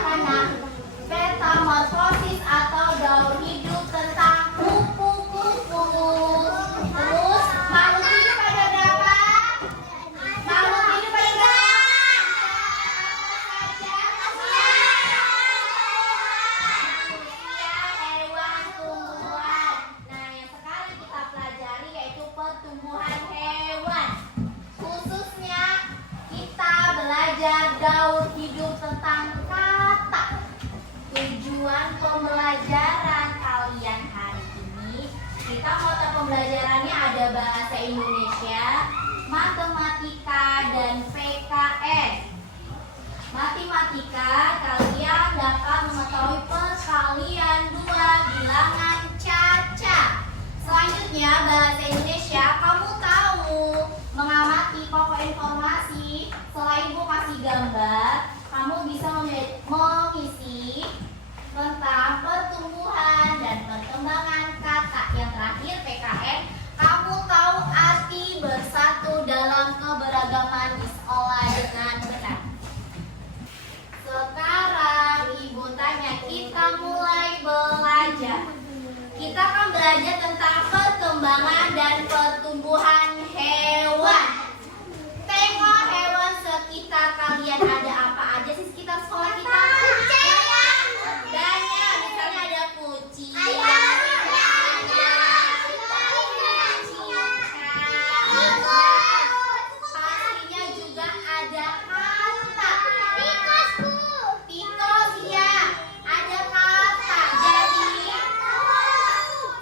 anak-anak metamorfosis atau daur hidup tentang kupu-kupu. Terus makhluk hidup ada berapa? Makhluk hidup ada berapa? Manusia, hewan, tumbuhan. Nah, yang sekarang kita pelajari yaitu pertumbuhan hewan. Khususnya kita belajar daur hidup tentang kata. Tujuan pembelajaran kalian hari ini, kita mata pembelajarannya ada bahasa Indonesia, matematika, dan PKN. Matematika, kalian dapat mengetahui perkalian dua bilangan caca. Selanjutnya bahasa Indonesia, kamu tahu mengamati pokok informasi. Selain ibu kasih gambar, kamu bisa mengisi tentang pertumbuhan dan perkembangan kata. Yang terakhir PKN, kamu tahu arti bersatu dalam keberagaman di sekolah dengan benar. Sekarang ibu tanya, kita mulai belajar. Kita akan belajar tentang perkembangan dan pertumbuhan hewan. Tengok hewan sekitar kalian, ada apa aja sih sekitar sekolah kita? Banyak, misalnya ada kucing, pastinya juga ada kata. Tikus, ya, ada kata. Jadi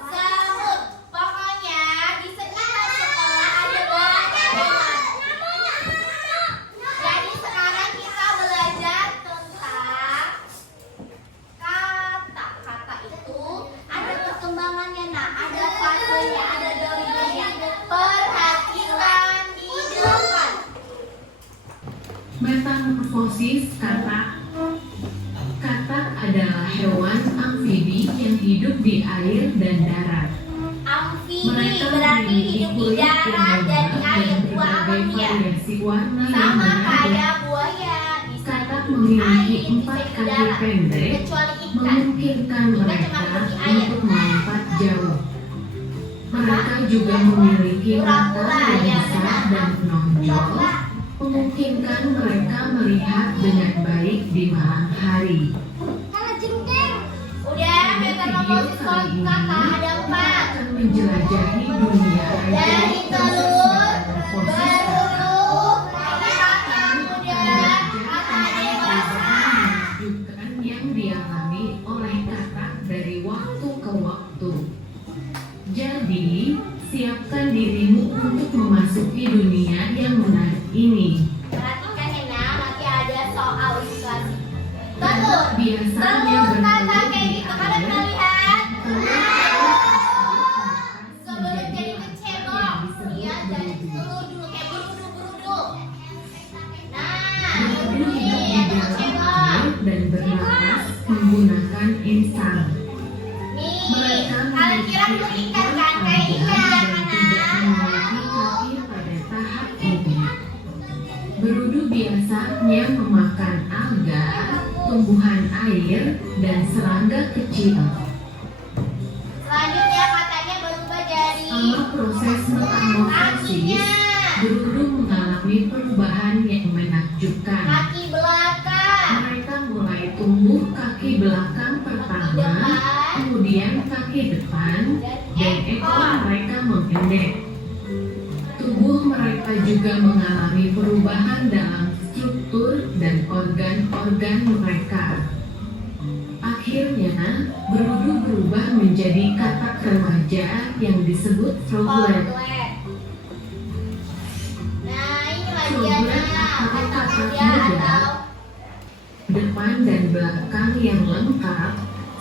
semut. Pokoknya di sekitar sekolah ada banyak hewan. Jadi sekarang kita belajar tentang kata. Kata itu ada perkembangannya, nah ada fasenya, ada dorinya. Perhatikan di depan. Metamorfosis kata. Kata adalah hewan amfibi yang hidup di air dan darat. Amfibi berarti hidup di darat dan di air. Buah apa dia? Sama kayak buaya. Bisa Kata hidup di memiliki air, bisa 4 hidup di kaki darat. pendek, Kecuali ikan. memungkinkan Ikan mereka cuma hidup di air. untuk melompat jauh. Mereka juga memiliki mata Kura-kura, yang ya besar benar. dan menonjol, Coba. memungkinkan mereka melihat dengan baik di malam hari. Udah, metamorfosis kata ada 4. akan menjelajahi dunia Dari telur, bertelur, kata muda, kata dewasa. menunjukkan yang dialami oleh kata dari waktu ke waktu. Jadi, siapkan dirimu untuk memasuki dunia yang menarik ini. Perhatikan ya, Nak, nanti ada soal ilustrasi. Telur, Biasanya telur kata bertelur kayak di gitu, kalian air. pernah lihat? Sebelum Menjadi jadi kata kecebong, yang disebut dia jadi berudu. telur dulu kayak berudu-berudu. Nah, Berudu hidup ini di ada dalam kecebong. air dan bernapas menggunakan insang. Nih, Mereka kalian kira memiliki itu ikan ekor kan? Kayak panjang ikan dan kan, tidak Nak? memiliki kaki pada tahap ini. Berudu biasanya memakan alga, tumbuhan air, dan serangga kecil. Selanjutnya katanya berubah jadi Selama proses metamorfosis, kakinya. berudu mengalami perubahan yang menakjubkan. Kaki belakang, Mereka mulai tumbuh kaki belakang pertama, kemudian kaki depan, dan ekor mereka memendek. Tubuh mereka juga mengalami perubahan dalam struktur dan organ-organ mereka. Akhirnya, berudu berubah menjadi katak remaja yang disebut froglet. Froglet. Nah, ini lagi Froglet ada atau kata katak kerja muda, atau depan dan belakang yang lengkap,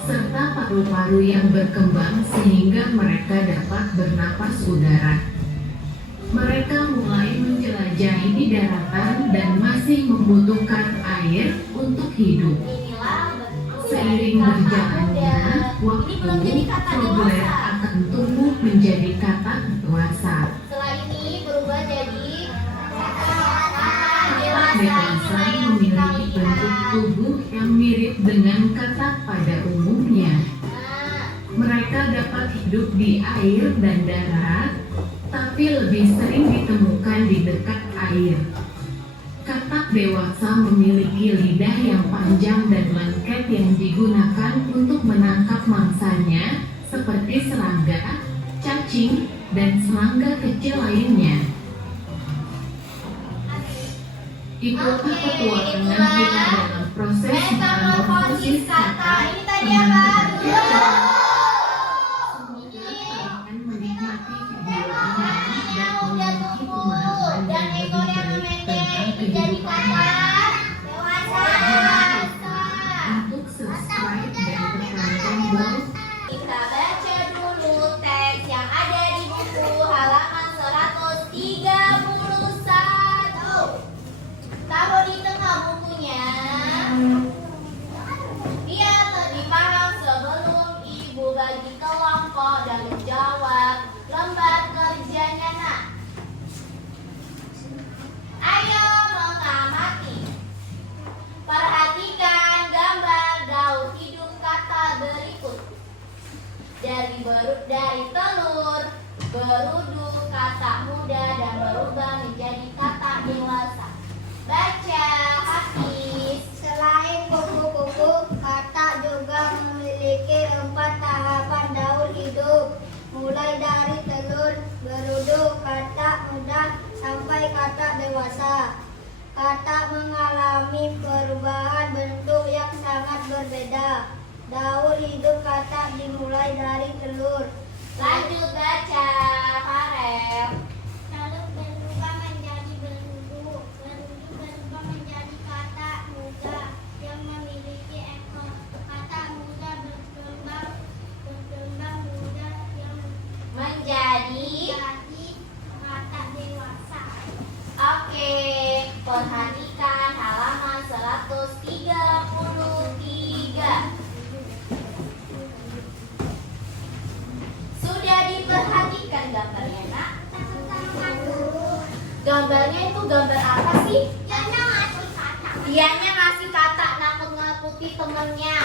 serta paru-paru yang berkembang sehingga mereka dapat bernapas udara. Mereka mulai menjelajahi daratan dan masih membutuhkan air untuk hidup. inilah bentuk Seiring dari kata berjalannya muda. waktu, Ini belum jadi kata froglet dewasa. akan tumbuh menjadi katak dewasa. Setelah ini berubah jadi kata Katak dewasa. dewasa Inilah yang kita memiliki bentuk lihat. tubuh yang mirip di air dan darat, tapi lebih sering ditemukan di dekat air. Katak dewasa memiliki lidah yang panjang dan lengket yang digunakan untuk menangkap mangsanya, seperti serangga, cacing, dan serangga kecil lainnya. Ikuti petualangan kita dalam proses metamorfosis kata. Ini tadi apa? Kalian menikmati video ini dan memiliki pemahaman Dan yang ekor lebih yang baik memendek tentang itu jadi kata dewasa. Untuk subscribe dan tekan tombol Kita baca dulu teks yang ada di buku halaman 131. Taruh di tengah bukunya. Biar lebih paham sebelum ibu bagi kelompok dan menjawab lembar kerjanya nak. Ayo mengamati. Perhatikan gambar daun hidup kata berikut. Dari telur, berudu, kata muda dan berubah menjadi kata dewasa. Baca, Hafiz. Selain kupu-kupu, kata juga memiliki 4 tahapan daur hidup, mulai dari telur, berudu, kata muda, sampai kata dewasa. Kata mengalami perubahan bentuk yang sangat berbeda. Daur hidup kata dimulai dari telur. Lanjut baca, Farel. Lalu berubah menjadi berudu, berudu berubah menjadi kata muda yang memiliki ekor. Kata muda berkembang muda yang Menjadi. kata dewasa. Oke, perhatikan halaman 133. Sudah diperhatikan gambarnya, nak? Gambarnya itu gambar apa sih? Dianya ngasih kata nakut-nakuti temennya.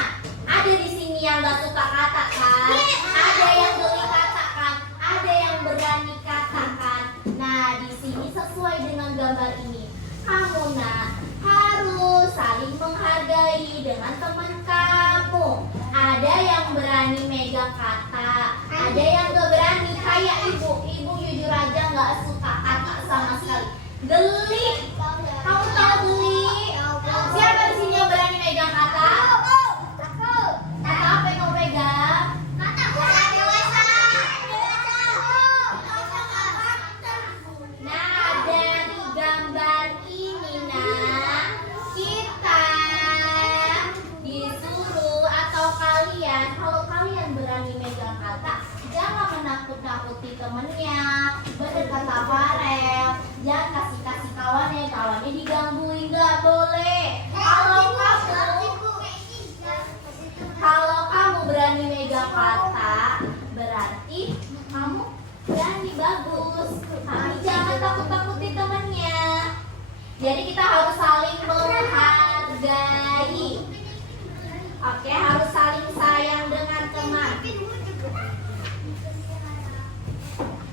Ada di sini yang gak suka kata kan? Ada yang geli kata kan? Ada yang berani kata kan? Nah, di sini sesuai dengan gambar ini. Kamu nak harus saling menghargai dengan teman kamu. Ada yang berani megang kata, ada yang gak berani. Kayak ibu jujur aja gak suka kata sama sekali. Geli. Kamu tahu geli? Siapa di sini yang berani megang kata? Kata apa yang kamu pegang? Nah, dari gambar ini nak, kita disuruh atau kalian, kalau kalian berani megang kata, jangan menakut-nakuti temennya. Bener kata Farel, jangan kasih kawannya digangguin, nggak boleh. Kalau kamu berani megang kata, berarti kamu berani, bagus. Tapi jangan takut-takuti temennya. Jadi kita harus saling menghargai. Oke, harus saling sayang dengan teman.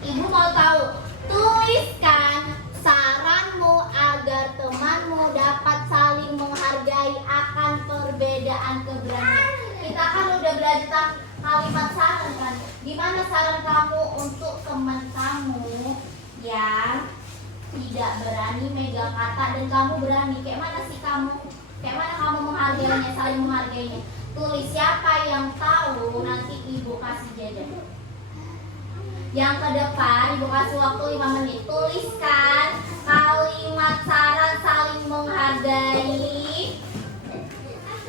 Ibu mau tahu, tuliskan saranmu agar temanmu dapat saling menghargai akan perbedaan keberanian. Kita kan udah belajar kalimat saran kan. Gimana saran kamu untuk teman kamu yang tidak berani megang kata dan kamu berani? Kayak mana sih kamu? Kayak mana kamu menghargainya, saling menghargainya? Tulis siapa yang tahu, nanti ibu kasih jajan. Yang ke depan ibu kasih waktu 5 menit. Tuliskan kalimat saran saling menghargai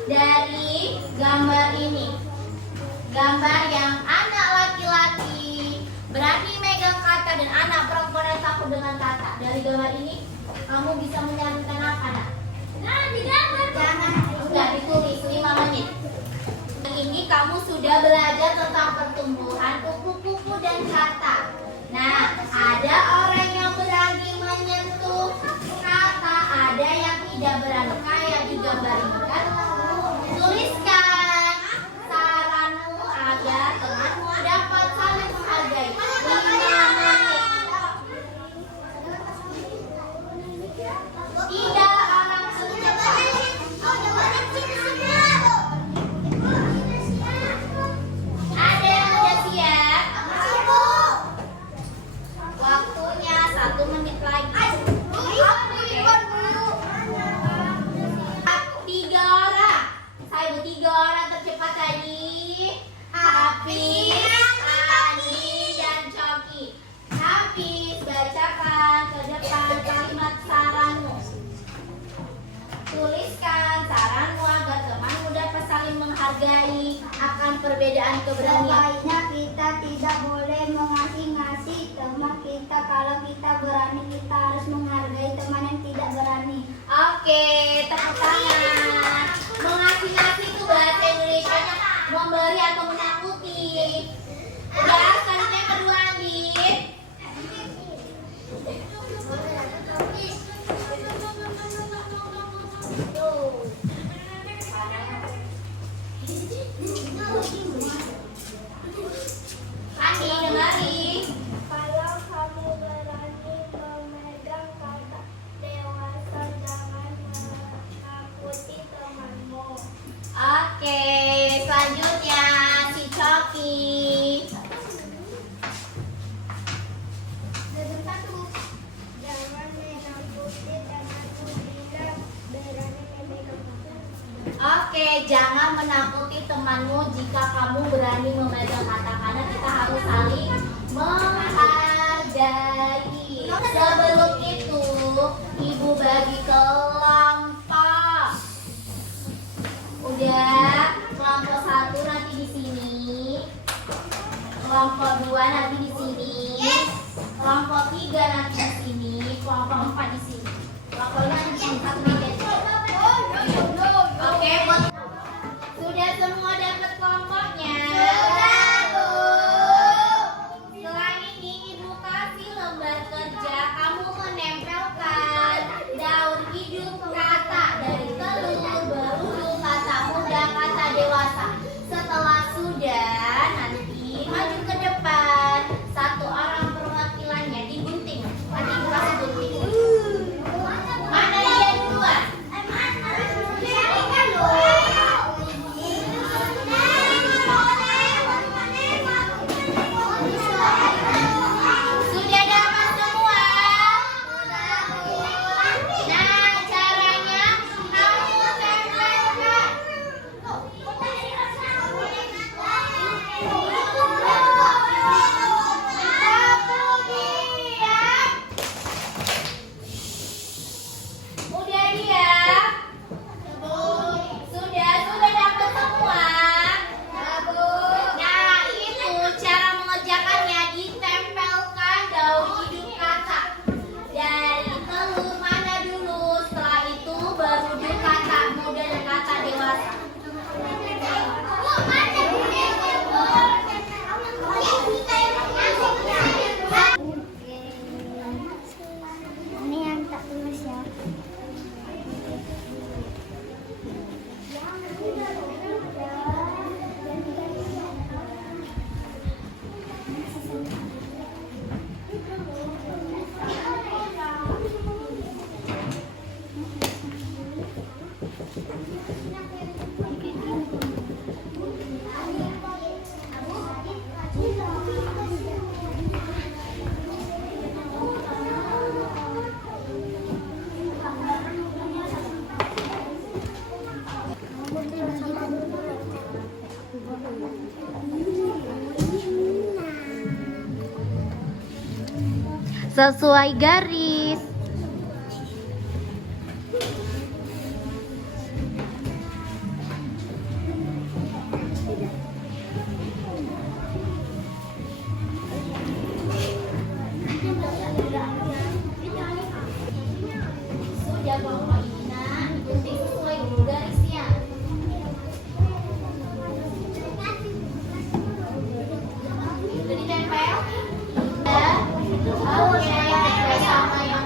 dari gambar ini. Gambar yang anak laki-laki berani megang kata dan anak perempuan yang takut dengan kata. Dari gambar ini kamu bisa menyarankan apa, nak? Nah, di gambar jangan Enggak, ditulis 5 menit. Ini kamu sudah belajar tentang pertumbuhan kupu-kupu dan kata. Nah, ada orang yang berani menyentuh kata, ada yang tidak berani. Kayak di gambar ini kan. Tuliskan saranmu agar temanmu dapat saling menghargai. perbedaan keberanian. Sebaiknya kita tidak boleh mengasih-ngasih teman kita. Kalau kita berani, kita harus menghargai teman yang tidak berani. Oke, tepuk tangan. Mengasih-ngasih itu bahasa Indonesianya memberi atau menakuti. Udah, selanjutnya yang kedua, Andin. Andin, dengerin. Kalau kamu berani memegang kata dewasa, jangan menakuti temanmu. Oke, selanjutnya si Coki. Jangan menakuti temanmu bila berani memegang kata. Oke, jangan menakuti temanmu jika kamu berani memegang kata, karena kita harus saling menghargai. Sebelum itu, ibu bagi kelompok. Udah, kelompok 1 nanti di sini, kelompok 2 nanti di sini, kelompok 3 nanti di sini, kelompok 4 di sini, kelompok 5 di sini, satu meja. Oke, sudah semua dapat kelompoknya? Setelah ini ibu kasih lembar kerja, kamu menempelkan daun hidup kata dari telur, berujung kata muda, kata dewasa. Setelah sudah, nanti maju ke depan. Satu orang perwakilannya digunting. Nanti ibu kasih gunting. Mana dia duluan? Sudah dapat semua? Nah, caranya kamu tempelkan. Kemudian udah diam? Sudah dapat semua? Nah, itu cara mengerjakannya, ditempelkan daun hidup kata dari telur mana dulu, setelah itu berujung kata muda dan kata dewasa. Ini yang tak tulis ya. Sesuai garis. Sudah kelompok ini, nah, gunting sesuai garisnya. Jadi tempel. Oke, sama yang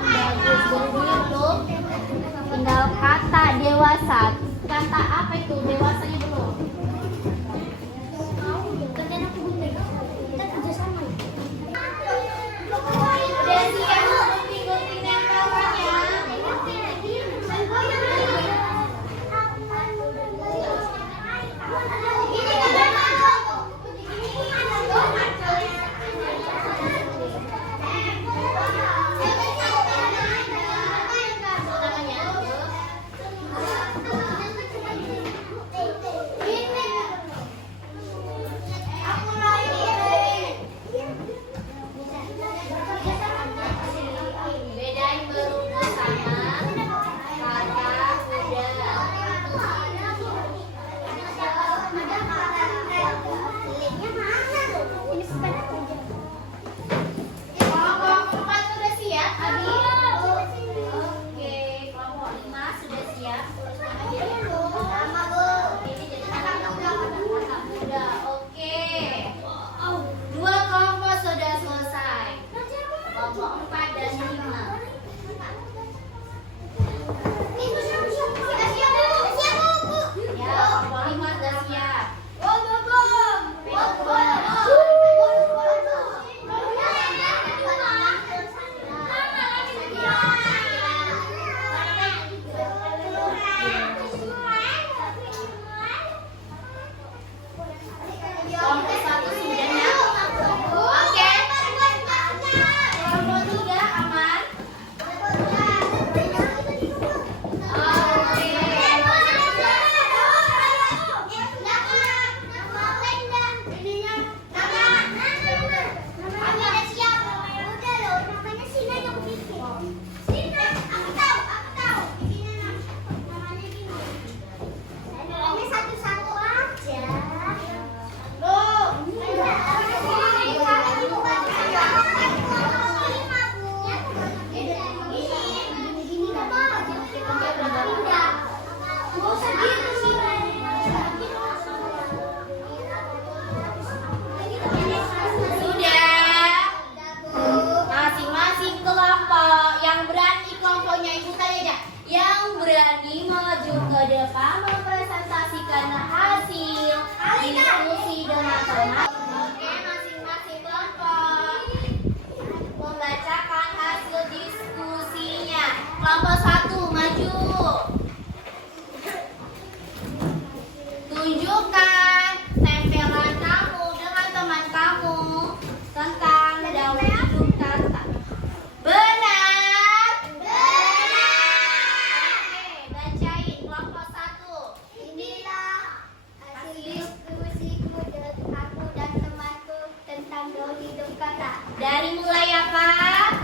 Dari mulai apa?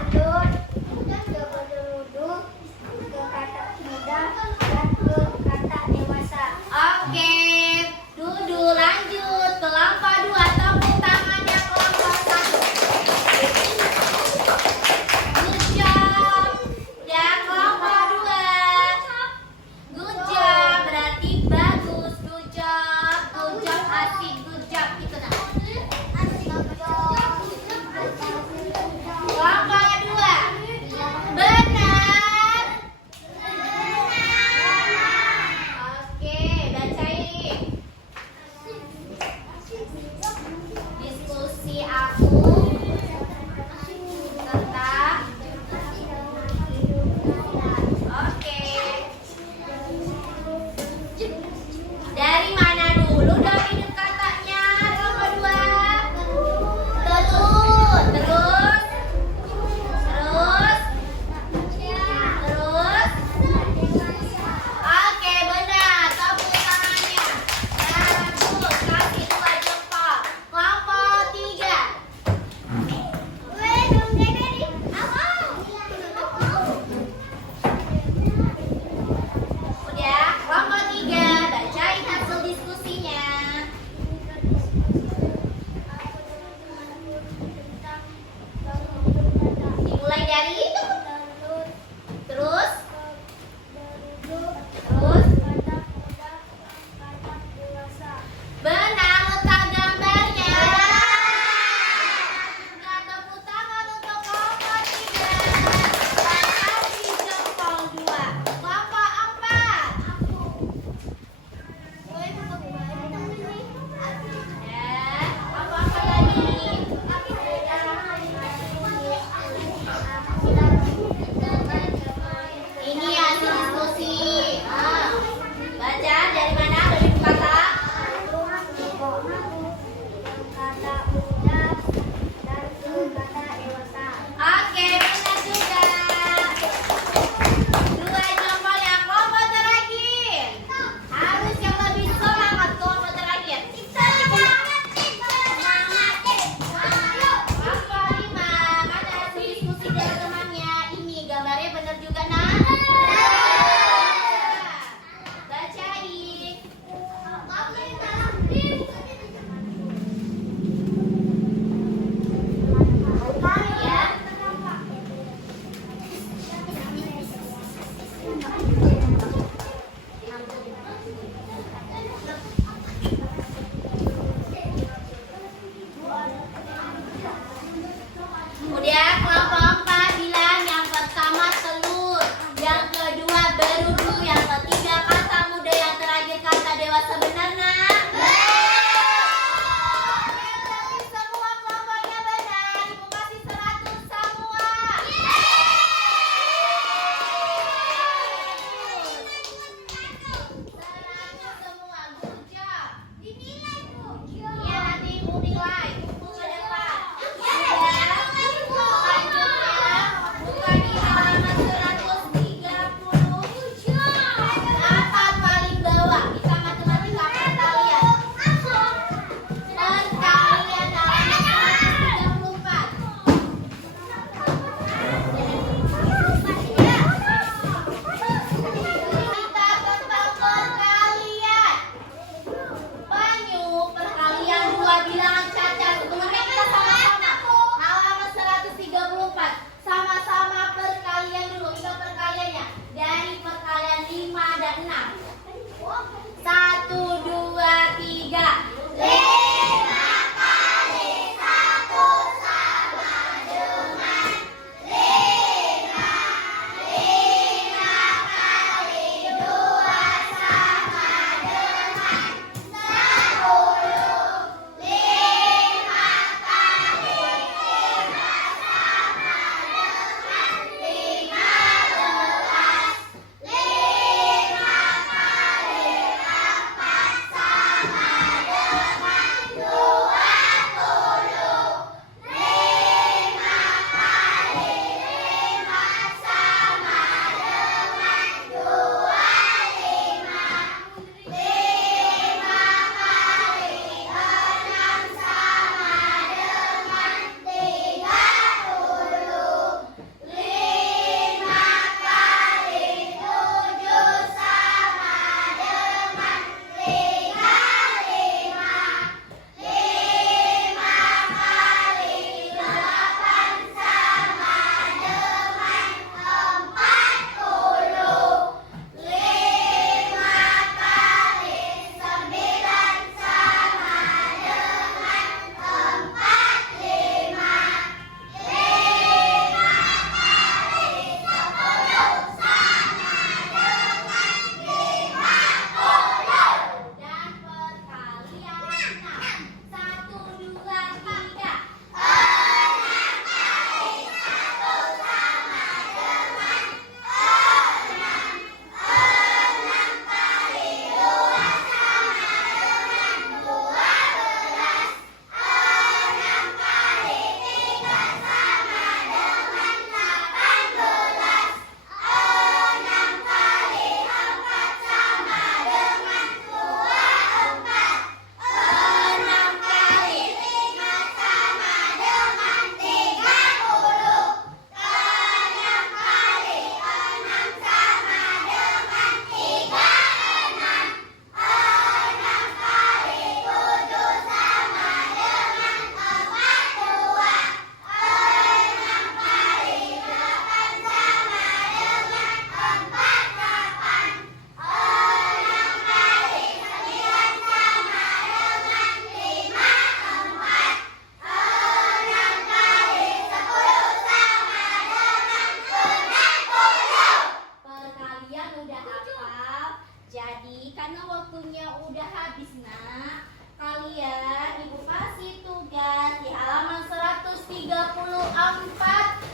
Pedut, ke berwudu, ke kata muda, dan ke kata dewasa. Oke, Dudu lanjut ke langkah 2, tepuk tangannya ke langkah 1. Good job. Dan langkah 2. Good job, berarti bagus. Good job, asik, good job. Itu nah. Langkah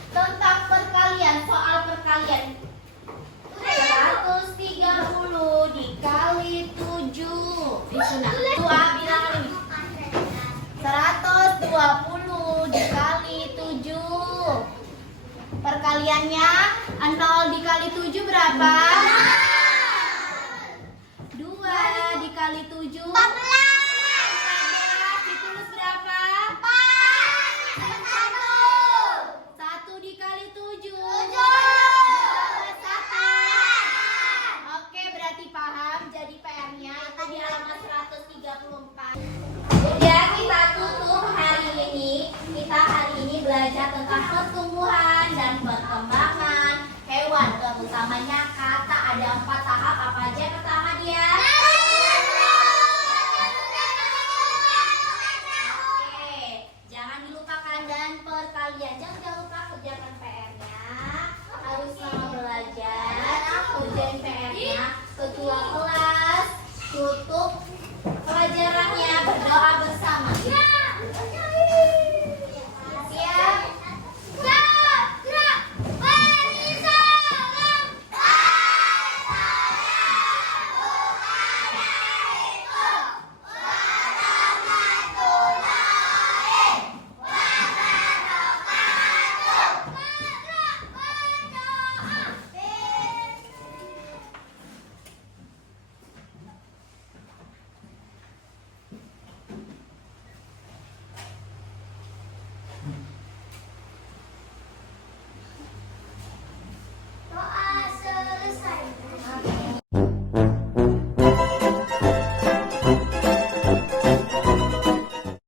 tentang perkalian, soal perkalian. 130 dikali 7. Dua bilangan ini. 120 dikali 7. Perkaliannya 0 dikali 7 berapa? 2 dikali 7 14. Ditulis berapa? 1 dikali 7 Oke, berarti paham. Jadi PR-nya itu di halaman 134. Udah, kita tutup hari ini. Kita hari ini belajar tentang pertumbuhan dan perkembangan hewan, terutamanya kata. Ada 4 tahap. Apa aja? Pertama dia Oke, jangan dilupakan dan perkalian. Jangan lupa kerjakan PR-nya. Harus sama belajar. Kerjain PR-nya. Ketua kelas tutup